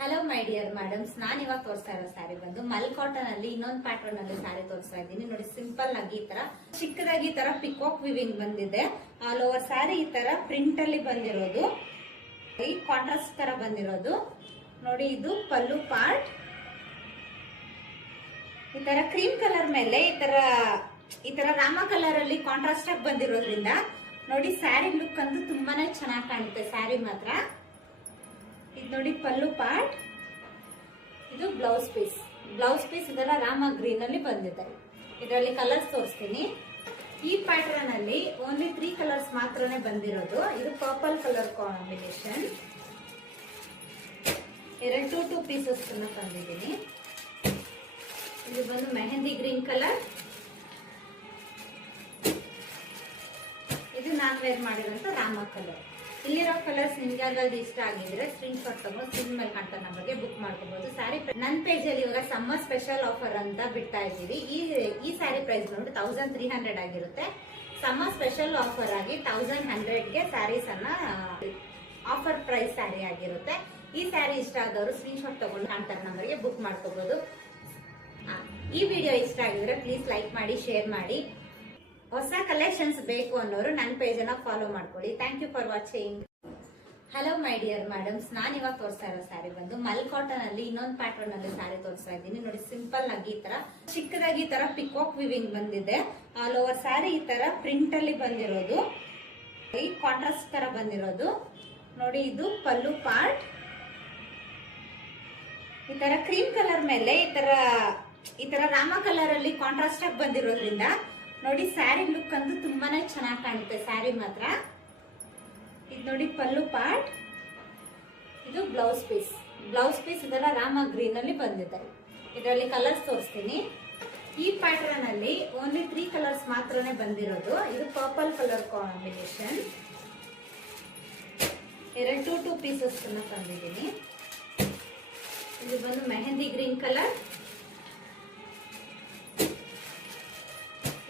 Hello my dear madams, ನಾನು ಇವಾಗ ತೋರಿಸ್ತಾ ಇರೋ ಸ್ಯಾರಿ ಬಂದು ಮಲ್ ಕಾಟನ್ ಅಲ್ಲಿ ಇನ್ನೊಂದು ಪ್ಯಾಟರ್ನ್ ಅಲ್ಲಿ ಸ್ಯಾರಿ ತೋರಿಸ್ತಾ ಇದ್ದೀನಿ. ನೋಡಿ, ಸಿಂಪಲ್ ಆಗಿ ಈ ತರ ಚಿಕ್ಕದಾಗಿ ಈ ತರ ಪಿಕಾಕ್ ವಿವಿಂಗ್ ಬಂದಿದೆ. ಆಲ್ ಓವರ್ ಸ್ಯಾರಿ ಈ ತರ ಪ್ರಿಂಟ್ ಅಲ್ಲಿ ಬಂದಿರೋದು, ಈ ಕಾಂಟ್ರಾಸ್ಟ್ ತರ ಬಂದಿರೋದು. ನೋಡಿ, ಇದು ಪಲ್ಲು ಪಾರ್ಟ್. ಈ ತರ ಕ್ರೀಮ್ ಕಲರ್ ಮೇಲೆ ಈ ತರ ರಾಮ ಕಲರ್ ಅಲ್ಲಿ ಕಾಂಟ್ರಾಸ್ಟ್ ಆಗಿ ಬಂದಿರೋದ್ರಿಂದ ನೋಡಿ ಸ್ಯಾರಿ ಲುಕ್ ಅಂತೂ ತುಂಬಾನೇ ಚೆನ್ನಾಗಿ ಕಾಣುತ್ತೆ. ಸ್ಯಾರಿ ಮಾತ್ರ ಇದು ನೋಡಿ ಪಲ್ಲು ಪಾರ್ಟ್, ಇದು ಬ್ಲೌಸ್ ಪೀಸ್ ಇದೆಲ್ಲ ರಾಮ ಗ್ರೀನ್ ಅಲ್ಲಿ ಬಂದಿದೆ. ಇದರಲ್ಲಿ ಕಲರ್ಸ್ ತೋರಿಸ್ತೀನಿ. ಈ ಪ್ಯಾಟರ್ನ್ ಅಲ್ಲಿ ಓನ್ಲಿ 3 ಕಲರ್ಸ್ ಮಾತ್ರನೇ ಬಂದಿರೋದು. ಇದು ಪರ್ಪಲ್ ಕಲರ್ ಕಾಂಬಿನೇಷನ್. ಎರಡು 2 ಪೀಸಸ್ ಬಂದಿದ್ದೀನಿ. ಇದು ಬಂದು ಮೆಹಂದಿ ಗ್ರೀನ್ ಕಲರ್. ಇದು ನಾನ್ ವೇರ್ ಮಾಡಿರೋಂಥ ರಾಮ ಕಲರ್. ಇಲ್ಲಿರೋ ಕಲರ್ಸ್ ನಿಮ್ಗೆ ಯಾವ್ದಾದ್ರು ಇಷ್ಟ ಆಗಿದ್ರೆ ಸ್ಕ್ರೀನ್ ಶಾಟ್ ತಗೊಂಡು ಸ್ಕ್ರೀನ್ ಮೇಲೆ ಕಾಣ್ತಾ ನಮಗೆ ಬುಕ್ ಮಾಡ್ಕೋಬಹುದು. ಸ್ಯಾರಿ ನನ್ನ ಪೇಜ್ ಅಲ್ಲಿ ಇವಾಗ ಸಮ್ಮರ್ ಸ್ಪೆಷಲ್ ಆಫರ್ ಅಂತ ಬಿಡ್ತಾ ಇದ್ದೀವಿ. ಈ ಸ್ಯಾರಿ ಪ್ರೈಸ್ ನೋಡಿ 1300 ಆಗಿರುತ್ತೆ. ಸಮ್ಮರ್ ಸ್ಪೆಷಲ್ ಆಫರ್ ಆಗಿ 1100ಗೆ ಸ್ಯಾರೀಸ್ ಅನ್ನ ಆಫರ್ ಪ್ರೈಸ್ ಸ್ಯಾರಿ ಆಗಿರುತ್ತೆ. ಈ ಸ್ಯಾರಿ ಇಷ್ಟ ಆದವರು ಸ್ಕ್ರೀನ್ ಶಾಟ್ ತಗೊಂಡು ಕಾಣ್ತಾ ನಂಬರ್ಗೆ ಬುಕ್ ಮಾಡ್ಕೋಬಹುದು. ಈ ವಿಡಿಯೋ ಇಷ್ಟ ಆಗಿದ್ರೆ ಪ್ಲೀಸ್ ಲೈಕ್ ಮಾಡಿ, ಶೇರ್ ಮಾಡಿ. ಹೊಸ ಕಲೆಕ್ಷನ್ಸ್ ಬೇಕು ಅನ್ನೋರು ನನ್ನ ಪೇಜ್ ಅನ್ನ ಫಾಲೋ ಮಾಡ್ಕೊಳ್ಳಿ. Thank you for watching. Hello my dear madams, ನಾನು ಇವಾಗ ತೋರಿಸ್ತಾ ಇರೋ ಸ್ಯಾರಿ ಬಂದು ಮಲ್ ಕಾಟನ್ ಅಲ್ಲಿ ಇನ್ನೊಂದು ಪ್ಯಾಟರ್ನ್ ಅಲ್ಲಿ ಸ್ಯಾರಿ ತೋರಿಸ್ತಾ ಇದ್ದೀನಿ. ನೋಡಿ, ಸಿಂಪಲ್ ಆಗಿ ಈ ತರ ಚಿಕ್ಕದಾಗಿ ಈ ತರ ಪಿಕಾಕ್ ವಿವಿಂಗ್ ಬಂದಿದೆ. ಆಲ್ ಓವರ್ ಸ್ಯಾರಿ ಈ ತರ ಪ್ರಿಂಟ್ ಅಲ್ಲಿ ಬಂದಿರೋದು, ಈ ಕಾಂಟ್ರಾಸ್ಟ್ ತರ ಬಂದಿರೋದು. ನೋಡಿ, ಇದು ಪಲ್ಲು ಪಾರ್ಟ್. ಈ ತರ ಕ್ರೀಮ್ ಕಲರ್ ಮೇಲೆ ಈ ತರ ರಾಮ ಕಲರ್ ಅಲ್ಲಿ ಕಾಂಟ್ರಾಸ್ಟ್ ಆಗಿ ಬಂದಿರೋದ್ರಿಂದ ನೋಡಿ ಸ್ಯಾರಿ ಲುಕ್ ಅಂತೂ ತುಂಬಾನೇ ಚೆನ್ನಾಗಿ ಕಾಣುತ್ತೆ. ಸ್ಯಾರಿ ಮಾತ್ರ ಇದು ನೋಡಿ ಪಲ್ಲು ಪಾರ್ಟ್, ಇದು ಬ್ಲೌಸ್ ಪೀಸ್ ಇದೆಲ್ಲ ರಾಮ ಗ್ರೀನ್ ಅಲ್ಲಿ ಬಂದಿದೆ. ಇದರಲ್ಲಿ ಕಲರ್ಸ್ ತೋರಿಸ್ತೀನಿ. ಈ ಪ್ಯಾಟರ್ನ್ ಅಲ್ಲಿ ಓನ್ಲಿ 3 ಕಲರ್ಸ್ ಮಾತ್ರನೇ ಬಂದಿರೋದು. ಇದು ಪರ್ಪಲ್ ಕಲರ್ ಕಾಂಬಿನೇಷನ್. ಎರಡು 2 ಪೀಸಸ್ ಬಂದಿದ್ದೀನಿ. ಇದು ಬಂದು ಮೆಹಂದಿ ಗ್ರೀನ್ ಕಲರ್.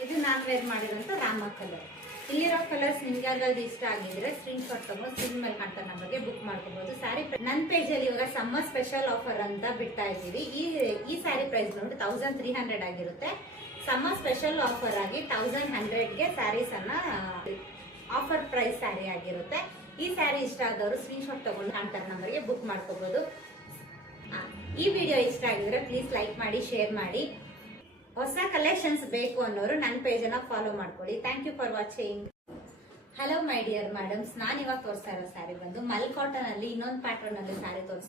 ಇದು ನಾನ್ ವೇರ್ ಮಾಡಿರೋಂಥ ರಾಮ ಕಲರ್. ಇಲ್ಲಿರೋ ಕಲರ್ಸ್ ನಿಮ್ಗೆ ಯಾವ್ದಾದ್ರು ಇಷ್ಟ ಆಗಿದ್ರೆ ಸ್ಕ್ರೀನ್ ಶಾಟ್ ತಗೊಂಡು ಸ್ಕ್ರೀನ್ ಮೇಲೆ ಕಾಣ್ತಾ ನಮಗೆ ಬುಕ್ ಮಾಡ್ಕೋಬಹುದು. ಸ್ಯಾರಿ ನನ್ನ ಪೇಜ್ ಅಲ್ಲಿ ಇವಾಗ ಸಮ್ಮರ್ ಸ್ಪೆಷಲ್ ಆಫರ್ ಅಂತ ಬಿಡ್ತಾ ಇದ್ದೀವಿ. ಈ ಸ್ಯಾರಿ ಪ್ರೈಸ್ ನೋಡಿ 1300 ಆಗಿರುತ್ತೆ. ಸಮ್ಮರ್ ಸ್ಪೆಷಲ್ ಆಫರ್ ಆಗಿ 1100ಗೆ ಸ್ಯಾರೀಸ್ ಅನ್ನ ಆಫರ್ ಪ್ರೈಸ್ ಸ್ಯಾರಿ ಆಗಿರುತ್ತೆ. ಈ ಸ್ಯಾರಿ ಇಷ್ಟ ಆದವರು ಸ್ಕ್ರೀನ್ ಶಾಟ್ ತಗೊಂಡು ಕಾಣ್ತಾ ನಂಬರ್ಗೆ ಬುಕ್ ಮಾಡ್ಕೋಬಹುದು. ಈ ವಿಡಿಯೋ ಇಷ್ಟ ಆಗಿದ್ರೆ ಪ್ಲೀಸ್ ಲೈಕ್ ಮಾಡಿ, ಶೇರ್ ಮಾಡಿ. ಹೊಸ ಕಲೆಕ್ಷನ್ಸ್ ಬೇಕು ಅನ್ನೋರು ನನ್ನ ಪೇಜ್ ಅನ್ನ ಫಾಲೋ ಮಾಡ್ಕೊಳ್ಳಿ. Thank you for watching. Hello my dear madams, ನಾನು ಇವಾಗ ತೋರಿಸ್ತಾ ಇರೋ ಸ್ಯಾರಿ ಬಂದು ಮಲ್ ಕಾಟನ್ ಅಲ್ಲಿ ಇನ್ನೊಂದು ಪ್ಯಾಟರ್ನ್ ಅಲ್ಲಿ ಸ್ಯಾರಿ ತೋರಿಸ್ತಾ